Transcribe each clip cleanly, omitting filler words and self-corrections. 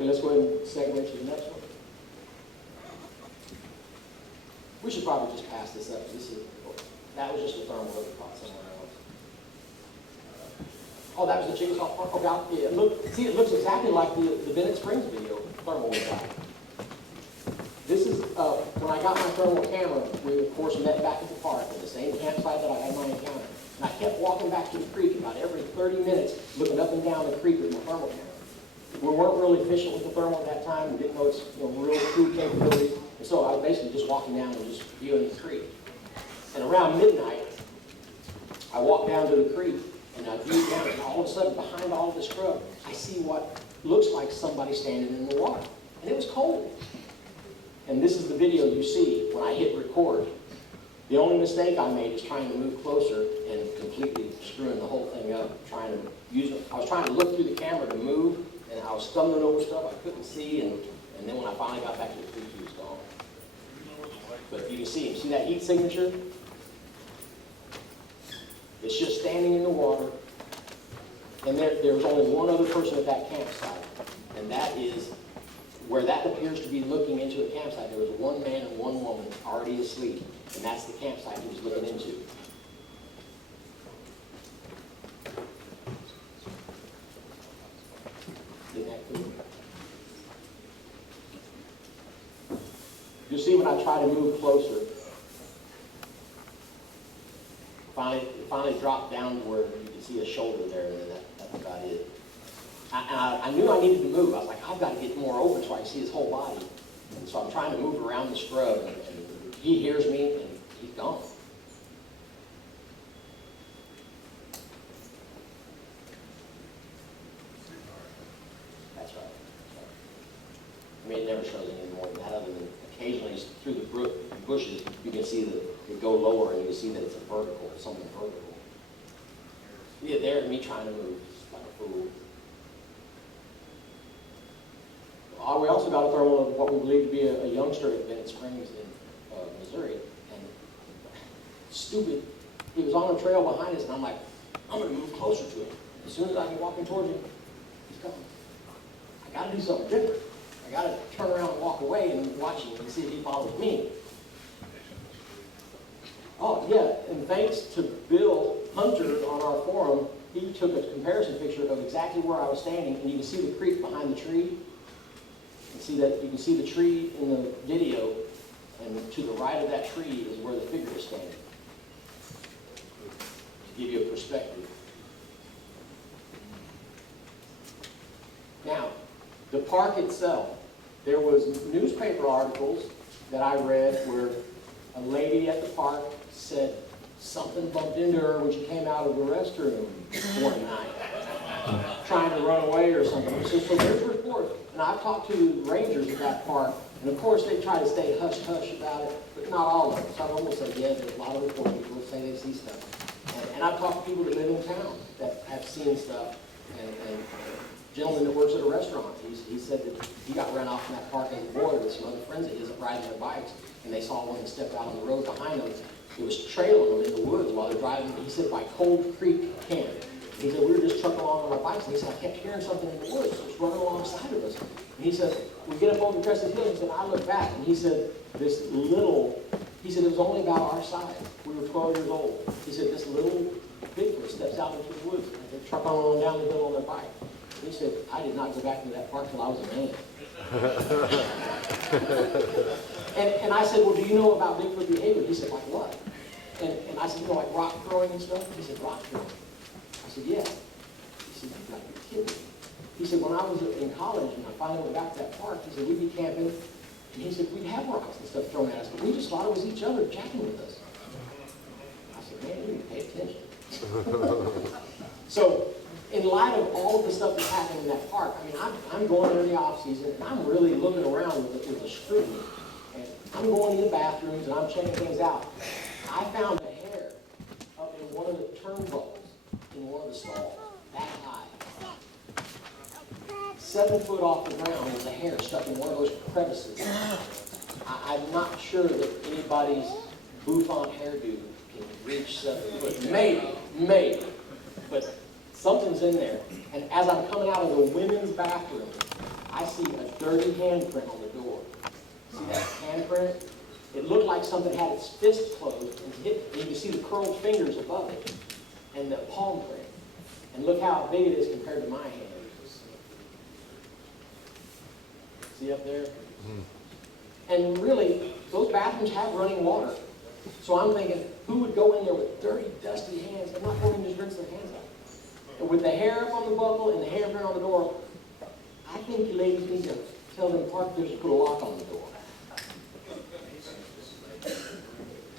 Okay, let's go ahead and segue to the next one. We should probably just pass this up. That was just a thermal that we caught somewhere else. Oh, that was the Chickasaw Park. Okay, yeah, see, it looks exactly like the Bennett Springs video thermal we got. This is, when I got my thermal camera, we of course met back at the park at the same campsite that I had my encounter. And I kept walking back to the creek about every 30 minutes, looking up and down the creek with my thermal camera. We weren't really efficient with the thermal at that time. We didn't know its real true capabilities. And so I was basically just walking down and just viewing the creek. And around midnight, I walked down to the creek and I viewed down, and all of a sudden behind all of the scrub, I see what looks like somebody standing in the water. And it was cold. And this is the video you see when I hit record. The only mistake I made is trying to move closer and completely screwing the whole thing up. I was trying to look through the camera to move, and I was stumbling over stuff I couldn't see, and then when I finally got back to the creek, he was gone. But you can see him. See that heat signature? It's just standing in the water. And there was only one other person at that campsite, and that is where that appears to be looking into a campsite. There was one man and one woman already asleep, and that's the campsite he was looking into. Isn't that cool? You'll see when I try to move closer, finally dropped down to where you can see a shoulder there, and then that's about it. I knew I needed to move. I was like, I've got to get more open so I can see his whole body. And so I'm trying to move around the scrub, and he hears me, and he's gone. That's right. I mean, it never shows any more than that, other than occasionally through the bushes, you can see it go lower, and you can see that it's a vertical, something vertical. Yeah, there, me trying to move like a fool. We also got a thermal of what we believe to be a youngster at Bennett Springs in Missouri, and stupid, he was on a trail behind us, and I'm like, I'm going to move closer to him. As soon as I can walk in towards him, he's gone. I got to do something different. I got to turn around and walk away and watch him and see if he follows me. Oh, yeah, and thanks to Bill Hunter on our forum, he took a comparison picture of exactly where I was standing, and you can see the creek behind the tree. You can see the tree in the video, and to the right of that tree is where the figure is standing. To give you a perspective. Now, the park itself, there was newspaper articles that I read where a lady at the park said something bumped into her when she came out of the restroom one night, trying to run away or something. So there's reports. And I've talked to rangers at that park, and of course they try to stay hush-hush about it, but not all of them. Some of them will say, yeah, there's a lot of reports, people will say they see stuff. And I've talked to people that live in town that have seen stuff, and a gentleman that works at a restaurant, he said that he got run off from that park as a boy with some other friends of his riding their bikes, and they saw one that stepped out on the road behind them. It was trailing them in the woods while they're driving, he said, by Cold Creek Camp. He said, we were just trucking along on our bikes, and he said, I kept hearing something in the woods. It was running alongside of us. And he said, we get up over the crest of the hill, and he said, I look back, and he said, it was only about our size. We were 12 years old. He said, this little Bigfoot steps out into the woods, and they're trucking along down the hill on their bike. And he said, I did not go back into that park until I was a man. and I said, well, do you know about Bigfoot behavior? He said, like what? And I said, like rock throwing and stuff? He said, rock throwing. I said, yeah. He said, you got to be kidding me. He said, when I was in college and I finally went back to that park, he said, we'd be camping, and he said, we'd have rocks and stuff thrown at us, but we just thought it was each other chatting with us. I said, man, you need to pay attention. So, in light of all of the stuff that's happening in that park, I mean, I'm going into the off season, and I'm really looking around with a scrutiny. And I'm going in the bathrooms, and I'm checking things out. I found a hair up in one of the turnbuckles in one of the stalls, that high. 7 foot off the ground was a hair stuck in one of those crevices. I'm not sure that anybody's bouffant hairdo can reach 7 foot. Maybe. But something's in there. And as I'm coming out of the women's bathroom, I see a dirty handprint on the door. See that handprint? It looked like something had its fist closed and hit, and you can see the curled fingers above it, and the palm print. And look how big it is compared to my hand. See up there? And really, those bathrooms have running water. So I'm thinking, who would go in there with dirty, dusty hands and not go in and just rinse their hands out? And with the hair up on the buckle and the handprint on the door, I think you ladies need to tell them park there to put a lock on the door.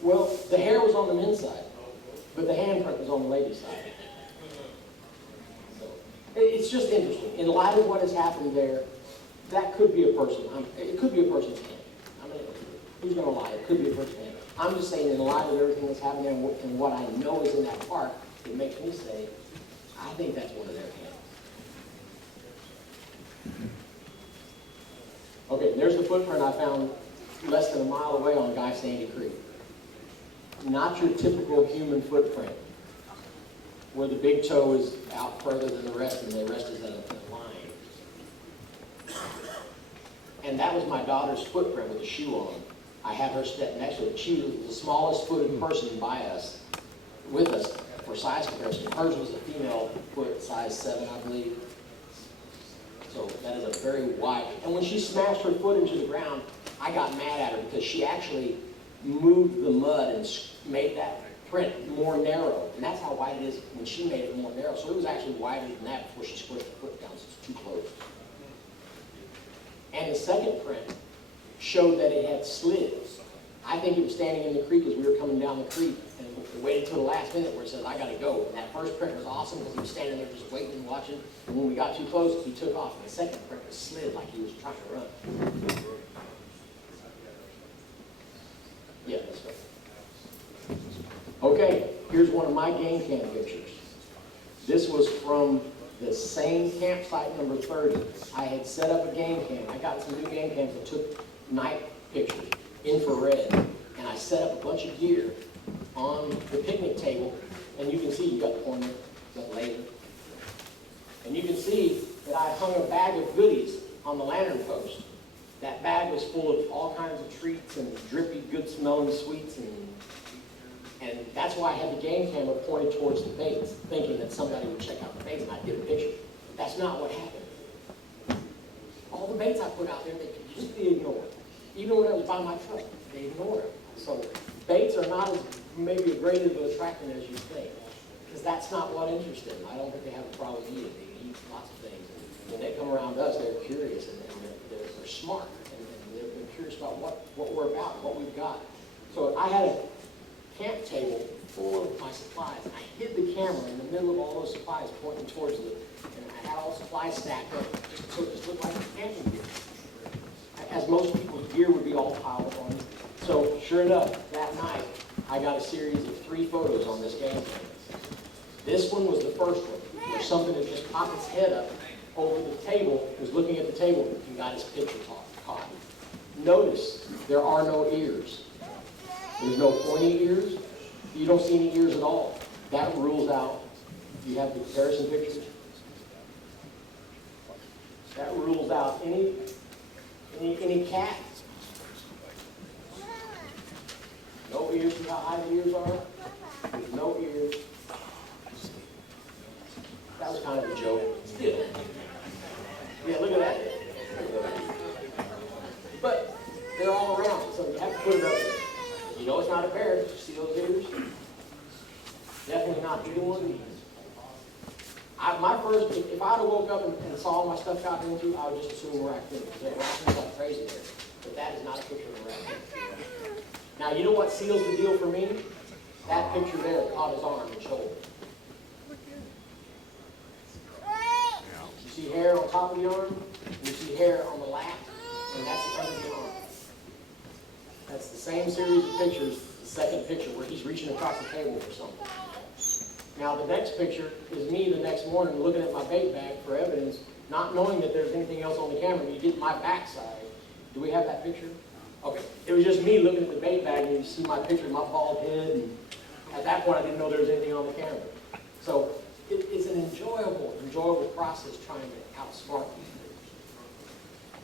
Well, the hair was on the men's side, but the handprint was on the ladies' side. So it's just interesting. In light of what has happened there, that could be a person. It could be a person's hand. I mean, who's going to lie? It could be a person's hand. I'm just saying, in light of everything that's happening and what I know is in that park, it makes me say, I think that's one of their hands. Okay, there's the footprint I found less than a mile away on Guy Sandy Creek. Not your typical human footprint, where the big toe is out further than the rest and the rest is in a line. And that was my daughter's footprint with a shoe on. I had her step next to it. She was the smallest footed person with us for size comparison. Hers was a female foot, size 7, I believe. So that is a very wide. And when she smashed her foot into the ground, I got mad at her because she actually moved the mud and made that print more narrow. And that's how wide it is when she made it more narrow. So it was actually wider than that before she squished her foot down, so it's too close. And the second print showed that it had slid. I think it was standing in the creek as we were coming down the creek, and we waited until the last minute where it said, I gotta go. And that first print was awesome because he was standing there just waiting and watching. And when we got too close, he took off. And the second print was slid like he was trying to run. Yeah, that's right. Okay, here's one of my game cam pictures. This was from the same campsite number 30. I had set up a game cam. I got some new game cams that took night pictures, infrared, and I set up a bunch of gear on the picnic table, and you can see, you got the pointer, got later, and you can see that I hung a bag of goodies on the lantern post. That bag was full of all kinds of treats and drippy, good-smelling sweets, and that's why I had the game camera pointed towards the baits, thinking that somebody would check out the baits and I'd get a picture. But that's not what happened. All the baits I put out there, they could just be ignored. Even when I was by my truck, they ignored them. So baits are not as maybe a great of an attractant as you think, because that's not what interests them. I don't think they have a problem eating. They eat lots of things. And when they come around us, they're curious and they're smart, and they're curious about what we're about, what we've got. So I had a camp table full of my supplies. I hid the camera in the middle of all those supplies pointing towards it, and I had all the supplies stacked up so it just looked like camping gear. As most people's gear would be all piled up on it. So sure enough, that night, I got a series of 3 photos on this game camera. This one was the first one, where something had just popped its head up over the table, was looking at the table, and got his picture caught. Notice, there are no ears. There's no pointy ears. You don't see any ears at all. That rules out. You have the comparison pictures. That rules out any cat. No ears. See how high the ears are? There's no ears. That was kind of a joke. Still. Yeah, look at that. But they're all around, so you have to put it up there. You know it's not a bear. Did you see those ears? Definitely not either one of these. If I would have woke up and saw all my stuff got into, I would just assume we're active. There are raccoons like crazy there. But that is not a picture of a raccoon. Now, you know what seals the deal for me? That picture there caught his arm and shoulder. You see hair on top of the arm, and you see hair on the lap, and that's the under the arm. That's the same series of pictures, the second picture, where he's reaching across the table for something. Now, the next picture is me the next morning looking at my bait bag for evidence, not knowing that there's anything else on the camera. You get my backside. Do we have that picture? Okay. It was just me looking at the bait bag, and you see my picture of my bald head, and at that point, I didn't know there was anything on the camera. So it's an enjoyable process trying to outsmart people.